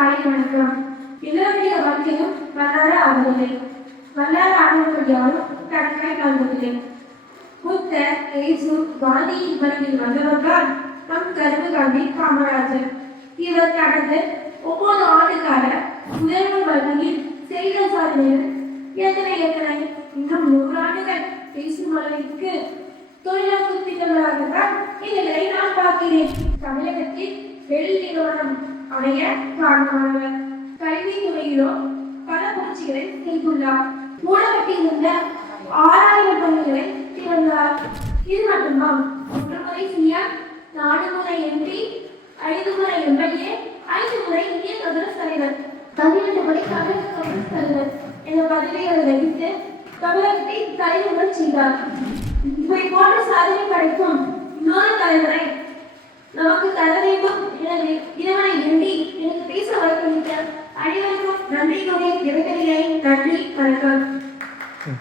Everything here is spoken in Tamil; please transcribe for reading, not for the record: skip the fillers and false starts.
காலை வணக்கம். எல்லோருடைய வாழ்க்கையும் வரலாறு ஆவதில்லை. வரலாறு ஆனவர்கள் யாரும் தற்காய் வாழ்வதில்லை. புத்தர், இயேசு, காந்தியின் வழியில் வந்தவர்கள் நம் கருணாநிதி காமராஜர். இவர் கடந்த 9 ஆண்டு கால முதல்வர் வழியில் செய்த சாதனைகள் எத்தனை இன்னும் 100 ஆண்டுகள் பேசும் அளவிற்கு தொழிலாளர் திட்டங்களாகத்தான் இதுகளை நான் பார்க்கிறேன். தமிழகத்தில் வெள்ளி நிறுவனம் அமைய காரணமானவர். கல்வி துறையிலோ பல புரட்சிகளை செய்துள்ளார். மூடப்பட்டிருந்த 6000 பள்ளிகளை திறந்தார். இது மட்டுமா, 3 முறை சிஎம், 4 முறை எம்பி, 5 முறை எம்எல்ஏ, 5 முறை இந்திய காங்கிரஸ் தலைவர், 12 முறை தமிழக காங்கிரஸ் தலைவர் என பதவிகளை வகித்து தமிழகத்தை தலைவர் செய்தார். இவை போன்ற சாதனை படைக்கும் இன்னொரு தலைவரை நமக்கு தர வேண்டும். எனவே இறைவனை வேண்டி எனக்கு பேச வாய்ப்பளித்த அனைவருக்கும் நன்றி கூறி விடைபெறுகிறேன். நன்றி, வணக்கம்.